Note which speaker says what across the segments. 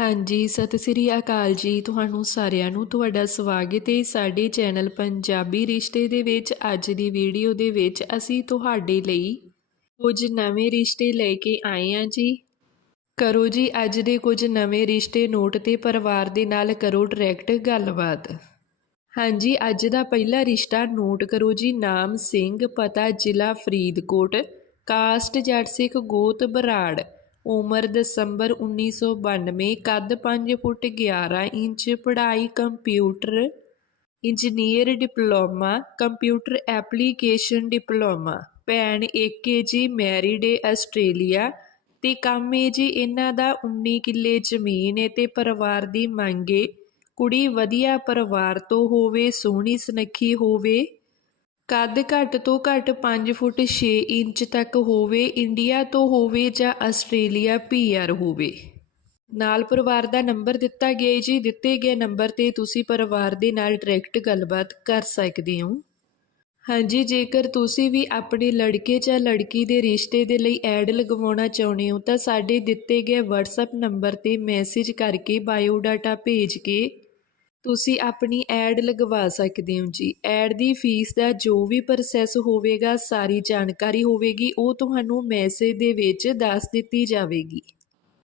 Speaker 1: ਹਾਂਜੀ, ਸਤਿ ਸ੍ਰੀ ਅਕਾਲ ਜੀ। ਤੁਹਾਨੂੰ ਸਾਰਿਆਂ ਨੂੰ ਤੁਹਾਡਾ ਸਵਾਗਤ ਹੈ ਸਾਡੇ ਚੈਨਲ ਪੰਜਾਬੀ ਰਿਸ਼ਤੇ ਦੇ ਵਿੱਚ। ਅੱਜ ਦੀ ਵੀਡੀਓ ਦੇ ਵਿੱਚ ਅਸੀਂ ਤੁਹਾਡੇ ਲਈ ਕੁਝ ਨਵੇਂ ਰਿਸ਼ਤੇ ਲੈ ਕੇ ਆਏ ਹਾਂ ਜੀ। ਕਰੋ ਜੀ, ਅੱਜ ਦੇ ਕੁਝ ਨਵੇਂ ਰਿਸ਼ਤੇ ਨੋਟ ਤੇ ਪਰਿਵਾਰ ਦੇ ਨਾਲ ਕਰੋ ਡਾਇਰੈਕਟ ਗੱਲਬਾਤ। ਹਾਂਜੀ, ਅੱਜ ਦਾ ਪਹਿਲਾ ਰਿਸ਼ਤਾ ਨੋਟ ਕਰੋ ਜੀ। ਨਾਮ ਸਿੰਘ, ਪਤਾ ਜ਼ਿਲ੍ਹਾ ਫਰੀਦਕੋਟ, ਕਾਸਟ ਜੱਟ ਸਿੱਖ ਗੋਤ ਬਰਾੜ। ਉਮਰ ਦਸੰਬਰ 1992 ਕੱਦ 5 ਫੁੱਟ 11 ਇੰਚ, ਪੜ੍ਹਾਈ computer engineer diploma, computer application diploma. ਭੈਣ ਏਕੇ ਜੀ ਮੈਰਿਡ ਏ ਆਸਟ੍ਰੇਲੀਆ ਤੇ ਕੰਮ ਏ ਜੀ ਇਹਨਾਂ ਦਾ 19 ਕਿੱਲੇ ਜ਼ਮੀਨ ਏ ਤੇ ਪਰਿਵਾਰ ਦੀ ਮੰਗ ਏ। ਕੁੜੀ ਵਧੀਆ ਪਰਿਵਾਰ ਤੋਂ ਹੋਵੇ, ਸੋਹਣੀ ਸੁਨੱਖੀ ਹੋਵੇ। ਕੱਦ ਘੱਟ ਤੋਂ ਘੱਟ 5 ਫੁੱਟ 6 ਇੰਚ ਤੱਕ ਹੋਵੇ, ਇੰਡੀਆ ਤੋਂ ਹੋਵੇ ਜਾਂ ਆਸਟ੍ਰੇਲੀਆ ਪੀਆਰ ਹੋਵੇ। ਨਾਲ ਪਰਿਵਾਰ ਦਾ ਨੰਬਰ ਦਿੱਤਾ ਗਿਆ ਜੀ। ਦਿੱਤੇ ਗਏ ਨੰਬਰ ਤੇ ਤੁਸੀਂ ਪਰਿਵਾਰ ਦੇ ਨਾਲ ਡਾਇਰੈਕਟ ਗੱਲਬਾਤ ਕਰ ਸਕਦੇ ਹੋ। ਹਾਂਜੀ, ਜੇਕਰ ਤੁਸੀਂ ਵੀ ਆਪਣੇ ਲੜਕੇ ਜਾਂ ਲੜਕੀ ਦੇ ਰਿਸ਼ਤੇ ਦੇ ਲਈ ਐਡ ਲਗਵਾਉਣਾ ਚਾਹੁੰਦੇ ਹੋ, ਤਾਂ ਸਾਡੇ ਦਿੱਤੇ ਗਏ WhatsApp ਨੰਬਰ ਤੇ ਮੈਸੇਜ ਕਰਕੇ ਬਾਇਓਡਾਟਾ ਭੇਜ ਕੇ ਤੁਸੀਂ ਆਪਣੀ ਐਡ ਲਗਵਾ ਸਕਦੇ ਹੋ ਜੀ। ਐਡ ਦੀ ਫੀਸ ਦਾ ਜੋ ਵੀ ਪ੍ਰੋਸੈਸ ਹੋਵੇਗਾ, ਸਾਰੀ ਜਾਣਕਾਰੀ ਹੋਵੇਗੀ, ਉਹ ਤੁਹਾਨੂੰ ਮੈਸੇਜ ਦੇ ਵਿੱਚ ਦੱਸ ਦਿੱਤੀ ਜਾਵੇਗੀ।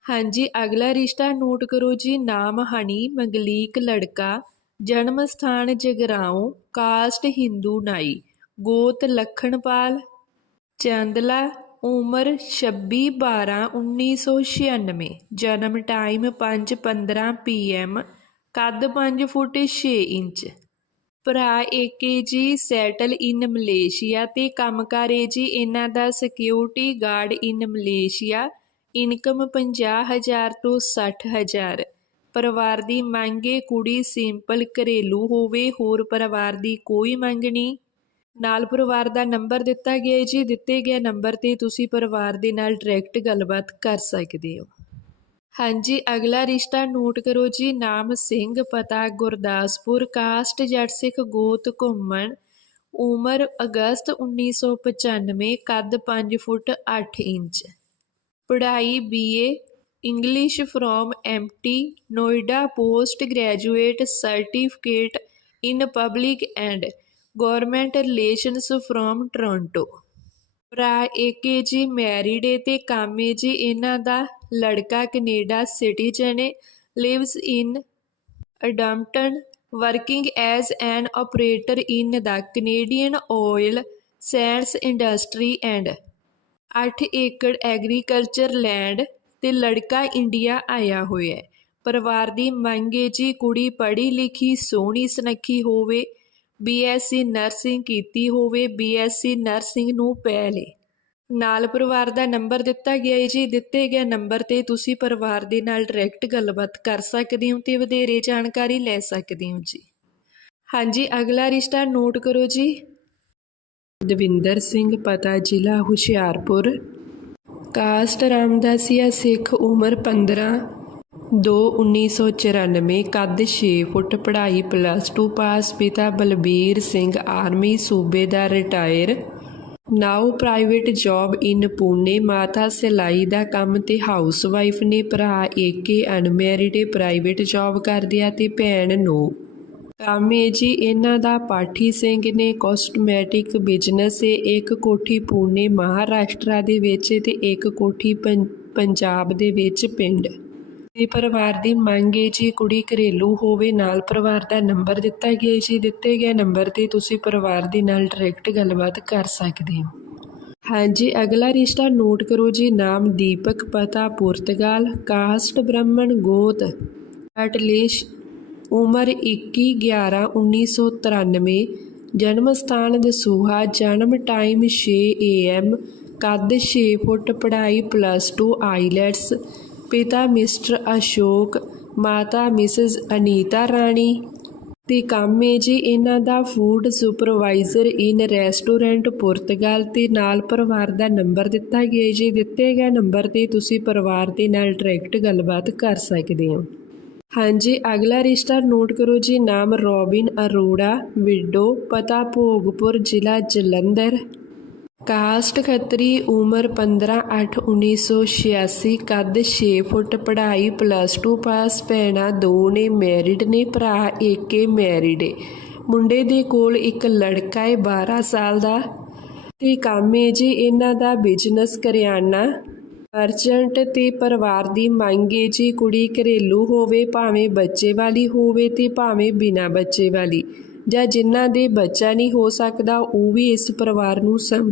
Speaker 1: ਹਾਂਜੀ, ਅਗਲਾ ਰਿਸ਼ਤਾ ਨੋਟ ਕਰੋ ਜੀ। ਨਾਮ ਹਣੀ, ਮੰਗਲੀਕ ਲੜਕਾ, ਜਨਮ ਸਥਾਨ ਜਗਰਾਉਂ, ਕਾਸਟ ਹਿੰਦੂ ਨਾਈ, ਗੋਤ ਲਖਣਪਾਲ, ਚੰਦਲਾ, ਉਮਰ 26 12 1996 ਜਨਮ ਟਾਈਮ 5 15 ਪੀਐਮ ਕੱਦ 5 ਫੁੱਟ 6 ਇੰਚ। ਭਰਾ ਏਕੇ ਜੀ ਸੈਟਲ ਇਨ ਮਲੇਸ਼ੀਆ ਤੇ ਕੰਮਕਾਰ ਏ ਜੀ ਇਹਨਾਂ ਦਾ security guard in Malaysia. Income 50000 ਤੋਂ 60000 ਪਰਿਵਾਰ ਦੀ ਮੰਗੇ ਕੁੜੀ ਸਿੰਪਲ ਘਰੇਲੂ ਹੋਵੇ, ਹੋਰ ਪਰਿਵਾਰ ਦੀ ਕੋਈ ਮੰਗ ਨਹੀਂ। ਨਾਲ ਪਰਿਵਾਰ ਦਾ ਨੰਬਰ ਦਿੱਤਾ ਗਿਆ ਜੀ। ਦਿੱਤੇ ਗਏ ਨੰਬਰ ਤੇ ਤੁਸੀਂ ਪਰਿਵਾਰ ਦੇ ਨਾਲ ਡਾਇਰੈਕਟ ਗੱਲਬਾਤ ਕਰ ਸਕਦੇ ਹੋ। ਹਾਂਜੀ, ਅਗਲਾ ਰਿਸ਼ਤਾ ਨੋਟ ਕਰੋ ਜੀ। ਨਾਮ ਸਿੰਘ, ਪਤਾ ਗੁਰਦਾਸਪੁਰ, ਕਾਸਟ ਜੱਟ ਸਿੱਖ ਗੋਤ ਘੁੰਮਣ। ਉਮਰ ਅਗਸਤ 1995 ਕੱਦ 5 ਫੁੱਟ 8 ਇੰਚ। ਪੜ੍ਹਾਈ BA, English from Amity Noida post graduate certificate in public and government relations from Toronto. ਭਰਾ ਏਕੇ ਜੀ ਮੈਰਿਡ ਏ ਤੇ ਕਾਮੇ ਜੀ। ਇਹਨਾਂ ਦਾ ਲੜਕਾ Canada citizen A. Lives in Edmonton working as an operator in the Canadian oil sands industry and 8 ਏਕੜ ਐਗਰੀਕਲਚਰ ਲੈਂਡ ਤੇ ਲੜਕਾ ਇੰਡੀਆ ਆਇਆ ਹੋਇਆ ਹੈ। ਪਰਿਵਾਰ ਦੀ ਮੰਗ ਏ ਜੀ, ਕੁੜੀ ਪੜ੍ਹੀ ਲਿਖੀ, ਸੋਹਣੀ ਸੁਨੱਖੀ ਹੋਵੇ। ਬੀਐਸਸੀ ਨਰਸਿੰਗ ਕੀਤੀ ਹੋਵੇ, ਬੀਐਸਸੀ ਨਰਸਿੰਗ ਨੂੰ ਪਹਿਲੇ। ਨਾਲ ਪਰਿਵਾਰ ਦਾ ਨੰਬਰ ਦਿੱਤਾ ਗਿਆ ਹੈ ਜੀ। ਦਿੱਤੇ ਗਏ ਨੰਬਰ ਤੇ ਤੁਸੀਂ ਪਰਿਵਾਰ ਦੇ ਨਾਲ ਡਾਇਰੈਕਟ ਗੱਲਬਾਤ ਕਰ ਸਕਦੇ ਹੋ ਤੇ ਵਧੇਰੇ ਜਾਣਕਾਰੀ ਲੈ ਸਕਦੇ ਹੋ ਜੀ। ਹਾਂਜੀ, ਅਗਲਾ ਰਿਸ਼ਤਾ ਨੋਟ ਕਰੋ ਜੀ। ਦਵਿੰਦਰ ਸਿੰਘ ਪਤਾ ਜ਼ਿਲ੍ਹਾ ਹੁਸ਼ਿਆਰਪੁਰ। ਕਾਸਟ ਰਾਮਦਾਸੀਆ ਸਿੱਖ ਉਮਰ 15 ਦੋ 1994 ਕੱਦ ਛੇ ਫੁੱਟ ਪੜ੍ਹਾਈ ਪਲੱਸ ਟੂ ਪਾਸ ਪਿਤਾ ਬਲਬੀਰ ਸਿੰਘ ਆਰਮੀ ਸੂਬੇ ਦਾ retire now private job in Pune ਮਾਤਾ ਸਿਲਾਈ ਦਾ ਕੰਮ ਤੇ ਹਾਊਸ ਵਾਈਫ ਨੇ ਭਰਾ ਏਕੇ ਅਨਮੈਰਿਡ ਪ੍ਰਾਈਵੇਟ ਜੌਬ ਕਰਦੇ ਆ ਤੇ ਭੈਣ ਨੂੰ। ਕਾਮੇ ਜੀ ਇਹਨਾਂ ਦਾ ਪਾਠੀ ਸਿੰਘ ਨੇ ਕਾਸਟਮੈਟਿਕ ਬਿਜ਼ਨਸ ਏ, ਇੱਕ ਕੋਠੀ ਪੂਨੇ ਮਹਾਰਾਸ਼ਟਰ ਦੇ ਵਿੱਚ ਤੇ ਇੱਕ ਕੋਠੀ ਪੰ- ਪੰਜਾਬ ਦੇ ਵਿੱਚ ਪਿੰਡ। ਤੇ ਪਰਿਵਾਰ ਦੀ ਮੰਗ ਏ ਜੀ, ਕੁੜੀ ਘਰੇਲੂ ਹੋਵੇ, ਨਾਲ ਪਰਿਵਾਰ ਦਾ ਨੰਬਰ ਦਿੱਤਾ ਗਿਆ ਏ ਜੀ, ਦਿੱਤੇ ਗਏ ਨੰਬਰ ਤੇ ਤੁਸੀਂ ਪਰਿਵਾਰ ਦੇ ਨਾਲ ਡਾਇਰੈਕਟ ਗੱਲਬਾਤ ਕਰ ਸਕਦੇ ਹੋ। ਹਾਂਜੀ, ਅਗਲਾ ਰਿਸ਼ਤਾ ਨੋਟ ਕਰੋ ਜੀ, ਨਾਮ ਦੀਪਕ, ਪਤਾ ਪੁਰਤਗਾਲ, ਕਾਸਟ ਬ੍ਰਾਹਮਣ, ਗੋਤ। ਅਟਲੇਸ਼, ਉਮਰ 21 11 1993 ਜਨਮ ਸਥਾਨ ਦਸੂਹਾ, ਜਨਮ ਟਾਈਮ 6 AM ਕੱਦ 6 ਫੁੱਟ, ਪੜ੍ਹਾਈ ਪਲੱਸ 2 ਆਈਲੈਟਸ ਪਿਤਾ ਮਿਸਟਰ ਅਸ਼ੋਕ, ਮਾਤਾ ਮਿਸਿਸ ਅਨੀਤਾ ਰਾਣੀ ਤੇ ਕੰਮ ਏ ਜੀ ਇਹਨਾਂ ਦਾ food supervisor in restaurant Portugal ਤੇ ਨਾਲ ਪਰਿਵਾਰ ਦਾ ਨੰਬਰ ਦਿੱਤਾ ਗਿਆ ਜੀ। ਦਿੱਤੇ ਗਏ ਨੰਬਰ ਤੇ ਤੁਸੀਂ ਪਰਿਵਾਰ ਦੇ ਨਾਲ ਡਾਇਰੈਕਟ ਗੱਲਬਾਤ ਕਰ ਸਕਦੇ ਹੋ। ਹਾਂਜੀ, ਅਗਲਾ ਰਿਸ਼ਤਾ ਨੋਟ ਕਰੋ ਜੀ। ਨਾਮ ਰੋਬਿਨ ਅਰੋੜਾ ਵਿਡੋ ਪਤਾ ਭੋਗਪੁਰ, ਜ਼ਿਲ੍ਹਾ ਜਲੰਧਰ। ਕਾਸਟ ਖੱਤਰੀ ਉਮਰ 15/8/1986 ਕੱਦ 6 ਫੁੱਟ ਪੜ੍ਹਾਈ ਪਲੱਸ 2 ਪਾਸ ਭੈਣਾਂ ਦੋ ਨੇ ਮੈਰਿਡ ਨੇ, ਭਰਾ ਇੱਕ ਏ ਮੈਰਿਡ ਏ। ਮੁੰਡੇ ਦੇ ਕੋਲ ਇੱਕ ਲੜਕਾ ਏ 12 ਸਾਲ ਦਾ ਤੇ ਕੰਮ ਏ ਜੀ ਇਹਨਾਂ ਦਾ ਬਿਜ਼ਨਸ ਕਰਿਆਨਾ। ਅਰਜੈਂਟ ਤੇ ਪਰਿਵਾਰ ਦੀ ਮੰਗ ਏ ਜੀ ਕੁੜੀ ਘਰੇਲੂ ਹੋਵੇ, ਭਾਵੇਂ ਬੱਚੇ ਵਾਲੀ ਹੋਵੇ ਤੇ ਭਾਵੇਂ ਬਿਨਾਂ ਬੱਚੇ ਵਾਲੀ। ਜਾਂ ਜਿਨ੍ਹਾਂ ਦੇ ਬੱਚਾ ਨਹੀਂ ਹੋ ਸਕਦਾ, ਉਹ ਵੀ ਇਸ ਪਰਿਵਾਰ ਨੂੰ ਸੰ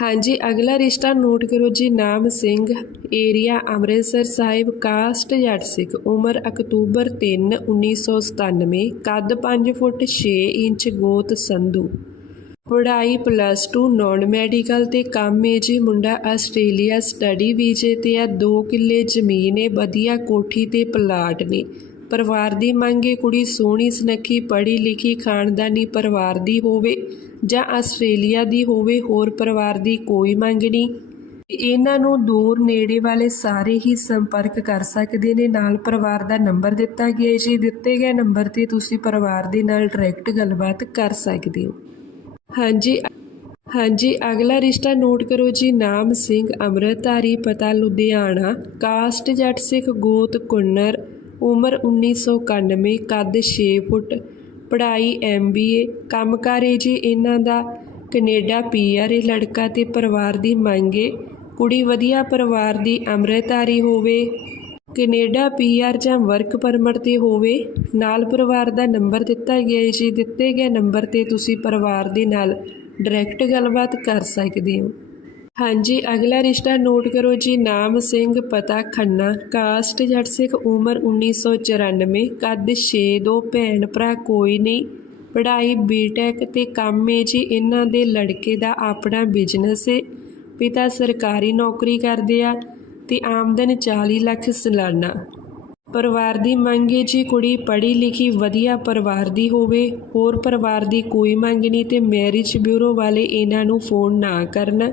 Speaker 1: ਹਾਂਜੀ, ਅਗਲਾ ਰਿਸ਼ਤਾ ਨੋਟ ਕਰੋ ਜੀ, ਨਾਮ ਸਿੰਘ ਏਰੀਆ ਅੰਮ੍ਰਿਤਸਰ ਸਾਹਿਬ, ਕਾਸਟ ਜੱਟ ਸਿੱਖ, ਉਮਰ ਅਕਤੂਬਰ 3 1997 ਕੱਦ 5 ਫੁੱਟ 6 ਇੰਚ, ਗੋਤ ਸੰਧੂ। ਪੜ੍ਹਾਈ ਪਲੱਸ 2 ਨਾਨ ਮੈਡੀਕਲ ਤੇ ਕੰਮ ਏ ਜੀ, ਮੁੰਡਾ ਆਸਟ੍ਰੇਲੀਆ ਸਟੱਡੀ ਵੀਜ਼ੇ ਤੇ ਆ 2 ਕਿੱਲੇ ਜ਼ਮੀਨ ਏ ਵਧੀਆ ਕੋਠੀ ਤੇ ਪਲਾਟ ਨੇ। ਪਰਿਵਾਰ ਦੀ ਮੰਗ ਮੰਗੇ ਕੁੜੀ ਸੋਹਣੀ, ਸੁਨੱਖੀ ਪੜ੍ਹੀ ਲਿਖੀ ਖਾਨਦਾਨੀ ਪਰਿਵਾਰ ਦੀ ਹੋਵੇ। ਜਾਂ ਆਸਟ੍ਰੇਲੀਆ ਦੀ ਹੋਵੇ, ਹੋਰ ਪਰਿਵਾਰ ਦੀ ਕੋਈ ਮੰਗਣੀ ਇਹਨਾਂ ਨੂੰ ਦੂਰ ਨੇੜੇ ਵਾਲੇ ਸਾਰੇ ਹੀ ਸੰਪਰਕ ਕਰ ਸਕਦੇ ਨੇ। ਨਾਲ ਪਰਿਵਾਰ ਦਾ ਨੰਬਰ ਦਿੱਤਾ ਗਿਆ ਜੀ। ਦਿੱਤੇ ਗਏ ਨੰਬਰ ਤੇ ਤੁਸੀਂ ਪਰਿਵਾਰ ਦੇ ਨਾਲ ਡਾਇਰੈਕਟ ਗੱਲਬਾਤ ਕਰ ਸਕਦੇ ਹੋ। ਹਾਂਜੀ ਹਾਂਜੀ, ਅਗਲਾ ਰਿਸ਼ਤਾ ਨੋਟ ਕਰੋ ਜੀ। ਨਾਮ ਸਿੰਘ ਅੰਮ੍ਰਿਤਧਾਰੀ, ਪਤਾ ਲੁਧਿਆਣਾ। ਕਾਸਟ ਜੱਟ ਸਿੱਖ ਗੋਤ ਕੁੰਨਰ, ਉਮਰ 1991 ਕੱਦ 6 ਫੁੱਟ। ਪੜ੍ਹਾਈ ਐੱਮ ਬੀ ਏ ਕੰਮਕਾਰ ਏ ਜੀ। ਇਹਨਾਂ ਦਾ ਕੈਨੇਡਾ ਪੀਆਰ ਏ, ਲੜਕਾ ਤੇ ਪਰਿਵਾਰ ਦੀ ਮੰਗ ਏ। ਕੁੜੀ ਵਧੀਆ ਪਰਿਵਾਰ ਦੀ ਅੰਮ੍ਰਿਤਧਾਰੀ ਹੋਵੇ। ਕੈਨੇਡਾ ਪੀਆਰ ਜਾਂ ਵਰਕ ਪਰਮਿਟ ਤੇ ਹੋਵੇ। ਨਾਲ ਪਰਿਵਾਰ ਦਾ ਨੰਬਰ ਦਿੱਤਾ ਗਿਆ ਹੈ ਜੀ। ਦਿੱਤੇ ਗਏ ਨੰਬਰ ਤੇ ਤੁਸੀਂ ਪਰਿਵਾਰ ਦੇ ਨਾਲ ਡਾਇਰੈਕਟ ਗੱਲਬਾਤ ਕਰ ਸਕਦੇ ਹੋ। ਹਾਂਜੀ, ਅਗਲਾ ਰਿਸ਼ਤਾ ਨੋਟ ਕਰੋ ਜੀ, ਨਾਮ ਸਿੰਘ, ਪਤਾ ਖੰਨਾ, ਕਾਸਟ ਜੱਟ ਸਿੱਖ, ਉਮਰ 1994 ਕੱਦ 6 ਦੋ ਭੈਣ ਭਰਾ, ਕੋਈ ਨਹੀਂ। ਪੜ੍ਹਾਈ ਬੀਟੈਕ ਤੇ ਕੰਮ ਏ ਜੀ, ਇਹਨਾਂ ਦੇ ਲੜਕੇ ਦਾ ਆਪਣਾ ਬਿਜ਼ਨਸ ਏ। ਪਿਤਾ ਸਰਕਾਰੀ ਨੌਕਰੀ ਕਰਦੇ ਆ ਤੇ ਆਮਦਨ 40 ਲੱਖ ਸਾਲਾਨਾ। ਪਰਿਵਾਰ ਦੀ ਮੰਗ ਏ ਜੀ, ਕੁੜੀ ਪੜ੍ਹੀ ਲਿਖੀ ਵਧੀਆ ਪਰਿਵਾਰ ਦੀ ਹੋਵੇ, ਹੋਰ ਪਰਿਵਾਰ ਦੀ ਕੋਈ ਮੰਗ ਨਹੀਂ ਤੇ ਮੈਰਿਜ ਬਿਊਰੋ ਵਾਲੇ ਇਹਨਾਂ ਨੂੰ ਫੋਨ ਨਾ ਕਰਨ।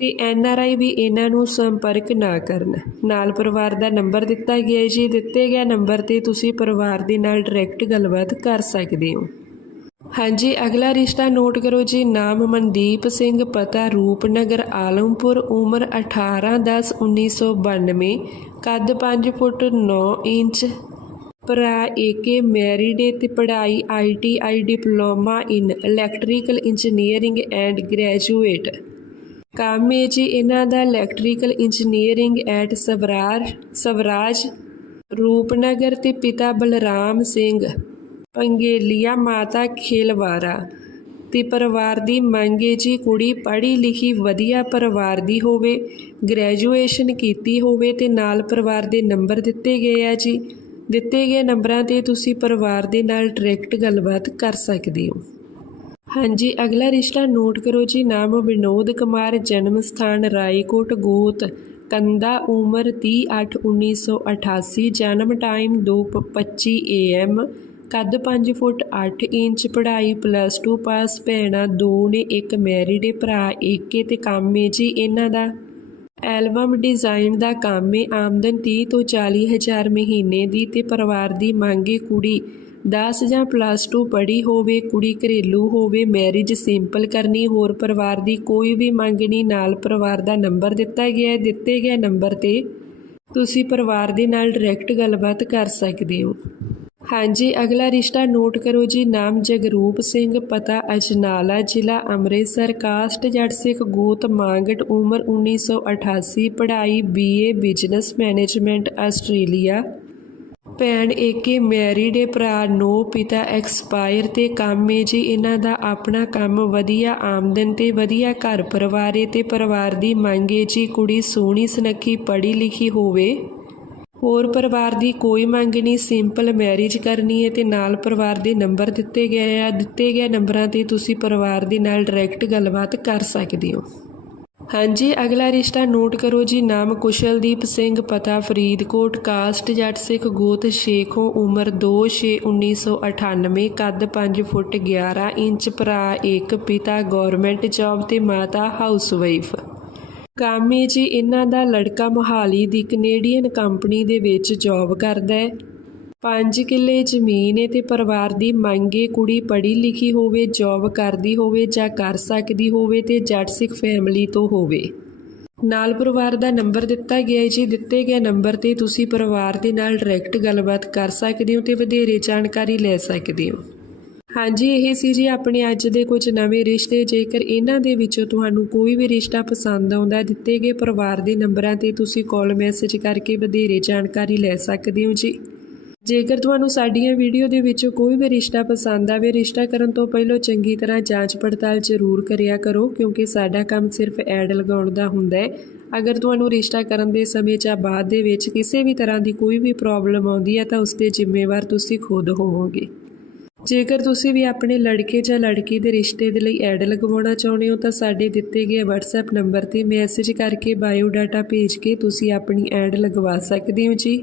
Speaker 1: ਤੇ ਐਨ ਆਰ ਆਈ ਵੀ ਇਹਨਾਂ ਨੂੰ ਸੰਪਰਕ ਨਾ ਕਰਨ। ਨਾਲ ਪਰਿਵਾਰ ਦਾ ਨੰਬਰ ਦਿੱਤਾ ਗਿਆ ਜੀ। ਦਿੱਤੇ ਗਿਆ ਨੰਬਰ ਤੇ ਤੁਸੀਂ ਪਰਿਵਾਰ ਦੇ ਨਾਲ ਡਾਇਰੈਕਟ ਗੱਲਬਾਤ ਕਰ ਸਕਦੇ ਹੋ। ਹਾਂਜੀ, ਅਗਲਾ ਰਿਸ਼ਤਾ ਨੋਟ ਕਰੋ ਜੀ। ਨਾਮ ਮਨਦੀਪ ਸਿੰਘ, ਪਤਾ ਰੂਪਨਗਰ, ਆਲਮਪੁਰ, ਉਮਰ 18 10 1992 ਕੱਦ 5 ਫੁੱਟ 9 ਇੰਚ, ਭਰਾ ਏਕੇ ਮੈਰਿਡ ਏ ਤੇ ਪੜ੍ਹਾਈ ITI diploma in electrical engineering and graduate ਕੰਮ ਏ ਜੀ, ਇਹਨਾਂ ਦਾ electrical engineering at Swaraj Swaraj Rupnagar ਤੇ ਪਿਤਾ ਬਲਰਾਮ ਸਿੰਘ, ਪੰਗੇਲੀਆ ਮਾਤਾ ਖੇਲਵਾਰਾ ਤੇ ਪਰਿਵਾਰ ਦੀ ਮੰਗ ਏ ਜੀ, ਕੁੜੀ ਪੜ੍ਹੀ ਲਿਖੀ ਵਧੀਆ ਪਰਿਵਾਰ ਦੀ ਹੋਵੇ ਗ੍ਰੈਜੂਏਸ਼ਨ ਕੀਤੀ ਹੋਵੇ ਤੇ ਨਾਲ ਪਰਿਵਾਰ ਦੇ ਨੰਬਰ ਦਿੱਤੇ ਗਏ ਆ ਜੀ। ਦਿੱਤੇ ਗਏ ਨੰਬਰਾਂ ਤੇ ਤੁਸੀਂ ਪਰਿਵਾਰ ਦੇ ਨਾਲ ਡਾਇਰੈਕਟ ਗੱਲਬਾਤ ਕਰ ਸਕਦੇ ਹੋ। ਹਾਂਜੀ, ਅਗਲਾ ਰਿਸ਼ਤਾ ਨੋਟ ਕਰੋ ਜੀ। ਨਾਮ ਵਿਨੋਦ ਕੁਮਾਰ, ਜਨਮ ਸਥਾਨ ਰਾਏਕੋਟ, ਗੋਤ। ਕੰਦਾ ਉਮਰ 30/8/1988 ਜਨਮ ਟਾਈਮ 2:25 ਏਐਮ ਕੱਦ 5 ਫੁੱਟ 8 ਇੰਚ। ਪੜ੍ਹਾਈ ਪਲੱਸ 2 ਪਾਸ। ਭੈਣਾਂ ਦੋ ਨੇ, ਇੱਕ ਮੈਰਿਡ ਭਰਾ, ਏਕੇ ਏ ਤੇ ਕੰਮ ਏ ਜੀ ਇਹਨਾਂ ਦਾ। ਐਲਬਮ ਡਿਜ਼ਾਈਨ ਦਾ ਕੰਮ ਏ। ਆਮਦਨ 30 ਤੋਂ 40 ਹਜ਼ਾਰ ਮਹੀਨੇ ਦੀ ਤੇ ਪਰਿਵਾਰ ਦੀ ਮੰਗੇ ਕੁੜੀ। 10 ਜਾਂ ਪਲੱਸ 2 ਪੜ੍ਹੀ ਹੋਵੇ, ਕੁੜੀ ਘਰੇਲੂ ਹੋਵੇ ਮੈਰਿਜ ਸਿੰਪਲ ਕਰਨੀ, ਹੋਰ ਪਰਿਵਾਰ ਦੀ ਕੋਈ ਵੀ ਮੰਗ ਨਹੀਂ, ਨਾਲ ਪਰਿਵਾਰ ਦਾ ਨੰਬਰ ਦਿੱਤਾ ਗਿਆ ਹੈ, ਦਿੱਤੇ ਗਏ ਨੰਬਰ ਤੇ ਤੁਸੀਂ ਪਰਿਵਾਰ ਦੇ ਨਾਲ ਡਾਇਰੈਕਟ ਗੱਲਬਾਤ ਕਰ ਸਕਦੇ ਹੋ। ਹਾਂਜੀ, ਅਗਲਾ ਰਿਸ਼ਤਾ ਨੋਟ ਕਰੋ ਜੀ, ਨਾਮ ਜਗਰੂਪ ਸਿੰਘ, ਪਤਾ ਅਜਨਾਲਾ, ਜ਼ਿਲ੍ਹਾ ਅੰਮ੍ਰਿਤਸਰ ਕਾਸਟ ਜੱਟ ਸਿੱਖ, ਗੋਤ, ਮਾਂਗਟ, ਉਮਰ 1988 ਪੜ੍ਹਾਈ ਬੀਏ ਬਿਜ਼ਨਸ ਮੈਨੇਜਮੈਂਟ ਆਸਟ੍ਰੇਲੀਆ। ਭੈਣ ਏਕੇ ਮੈਰਿਡ ਏ ਭਰਾ ਨੋ ਪਿਤਾ ਐਕਸਪਾਇਰ ਤੇ ਕੰਮ ਏ ਜੀ। ਇਹਨਾਂ ਦਾ ਆਪਣਾ ਕੰਮ ਵਧੀਆ ਆਮਦਨ ਤੇ ਵਧੀਆ ਘਰ ਪਰਿਵਾਰ ਏ ਤੇ ਪਰਿਵਾਰ ਦੀ ਮੰਗ ਏ ਜੀ। ਕੁੜੀ ਸੋਹਣੀ, ਸੁਨੱਖੀ, ਪੜ੍ਹੀ ਲਿਖੀ ਹੋਵੇ। ਹੋਰ ਪਰਿਵਾਰ ਦੀ ਕੋਈ ਮੰਗ ਨਹੀਂ। ਸਿੰਪਲ ਮੈਰਿਜ ਕਰਨੀ ਹੈ ਤੇ ਨਾਲ ਪਰਿਵਾਰ ਦੇ ਨੰਬਰ ਦਿੱਤੇ ਗਏ ਆ। ਦਿੱਤੇ ਗਏ ਨੰਬਰਾਂ ਤੇ ਤੁਸੀਂ ਪਰਿਵਾਰ ਦੇ ਨਾਲ ਡਾਇਰੈਕਟ ਗੱਲਬਾਤ ਕਰ ਸਕਦੇ ਹੋ। ਹਾਂਜੀ, ਅਗਲਾ ਰਿਸ਼ਤਾ ਨੋਟ ਕਰੋ ਜੀ। ਨਾਮ ਕੁਸ਼ਲਦੀਪ ਸਿੰਘ ਪਤਾ, ਫਰੀਦਕੋਟ, ਕਾਸਟ ਜੱਟ ਸਿੱਖ ਗੋਤ, ਸ਼ੇਖੋਂ ਉਮਰ 2/6/1998 ਕੱਦ 5 ਫੁੱਟ 11 ਇੰਚ, ਭਰਾ ਇੱਕ, ਪਿਤਾ ਗਵਰਨਮੈਂਟ ਜੌਬ ਤੇ ਮਾਤਾ ਹਾਊਸਵਾਈਫ। ਕਾਮੇ ਜੀ, ਇਹਨਾਂ ਦਾ ਲੜਕਾ ਮੋਹਾਲੀ ਦੀ ਕੈਨੇਡੀਅਨ ਕੰਪਨੀ ਦੇ ਵਿੱਚ ਜੌਬ ਕਰਦਾ ਹੈ। ਪੰਜ ਕਿੱਲੇ ਜ਼ਮੀਨ ਹੈ ਤੇ ਪਰਿਵਾਰ ਦੀ ਮੰਗੇ ਕੁੜੀ ਪੜ੍ਹੀ ਲਿਖੀ ਹੋਵੇ ਜੌਬ ਕਰਦੀ ਹੋਵੇ ਜਾਂ ਕਰ ਸਕਦੀ ਹੋਵੇ ਤੇ ਜੱਟ ਸਿੱਖ ਫੈਮਿਲੀ ਤੋਂ ਹੋਵੇ। ਨਾਲ ਪਰਿਵਾਰ ਦਾ ਨੰਬਰ ਦਿੱਤਾ ਗਿਆ ਹੈ ਜੀ। ਦਿੱਤੇ ਗਏ ਨੰਬਰ ਤੇ ਤੁਸੀਂ ਪਰਿਵਾਰ ਦੇ ਨਾਲ ਡਾਇਰੈਕਟ ਗੱਲਬਾਤ ਕਰ ਸਕਦੇ ਹੋ ਤੇ ਵਧੇਰੇ ਜਾਣਕਾਰੀ ਲੈ ਸਕਦੇ ਹੋ। ਹਾਂਜੀ, ਇਹ ਸੀ ਜੀ ਆਪਣੇ ਅੱਜ ਦੇ ਕੁਝ ਨਵੇਂ ਰਿਸ਼ਤੇ। ਜੇਕਰ ਇਹਨਾਂ ਦੇ ਵਿੱਚੋਂ ਤੁਹਾਨੂੰ ਕੋਈ ਵੀ ਰਿਸ਼ਤਾ ਪਸੰਦ ਆਉਂਦਾ ਦਿੱਤੇ ਗਏ ਪਰਿਵਾਰ ਦੇ ਨੰਬਰਾਂ ਤੇ ਤੁਸੀਂ ਕਾਲ ਮੈਸੇਜ ਕਰਕੇ ਵਧੇਰੇ ਜਾਣਕਾਰੀ ਲੈ ਸਕਦੇ ਹੋ ਜੀ। ਜੇਕਰ ਤੁਹਾਨੂੰ ਸਾਡੀਆਂ ਵੀਡੀਓ ਦੇ ਵਿੱਚੋਂ ਕੋਈ ਵੀ ਰਿਸ਼ਤਾ ਪਸੰਦ ਆਵੇ, ਰਿਸ਼ਤਾ ਕਰਨ ਤੋਂ ਪਹਿਲਾਂ ਚੰਗੀ ਤਰ੍ਹਾਂ ਜਾਂਚ ਪੜਤਾਲ ਜ਼ਰੂਰ ਕਰਿਆ ਕਰੋ, ਕਿਉਂਕਿ ਸਾਡਾ ਕੰਮ ਸਿਰਫ ਐਡ ਲਗਾਉਣ ਦਾ ਹੁੰਦਾ ਹੈ। ਅਗਰ ਤੁਹਾਨੂੰ ਰਿਸ਼ਤਾ ਕਰਨ ਦੇ ਸਮੇਂ ਜਾਂ ਬਾਅਦ ਦੇ ਵਿੱਚ ਕਿਸੇ ਵੀ ਤਰ੍ਹਾਂ ਦੀ ਕੋਈ ਵੀ ਪ੍ਰੋਬਲਮ ਆਉਂਦੀ ਹੈ, ਤਾਂ ਉਸ ਦੇ ਜ਼ਿੰਮੇਵਾਰ ਤੁਸੀਂ ਖੁਦ ਹੋਵੋਗੇ। ਜੇਕਰ ਤੁਸੀਂ ਵੀ ਆਪਣੇ ਲੜਕੇ ਜਾਂ ਲੜਕੀ ਦੇ ਰਿਸ਼ਤੇ ਦੇ ਲਈ ਐਡ ਲਗਵਾਉਣਾ ਚਾਹੁੰਦੇ ਹੋ, ਤਾਂ ਸਾਡੇ ਦਿੱਤੇ ਗਏ WhatsApp ਨੰਬਰ ਤੇ ਮੈਸੇਜ ਕਰਕੇ ਬਾਇਓ ਡਾਟਾ ਭੇਜ ਕੇ ਤੁਸੀਂ ਆਪਣੀ ਐਡ ਲਗਵਾ ਸਕਦੇ ਹੋ ਜੀ।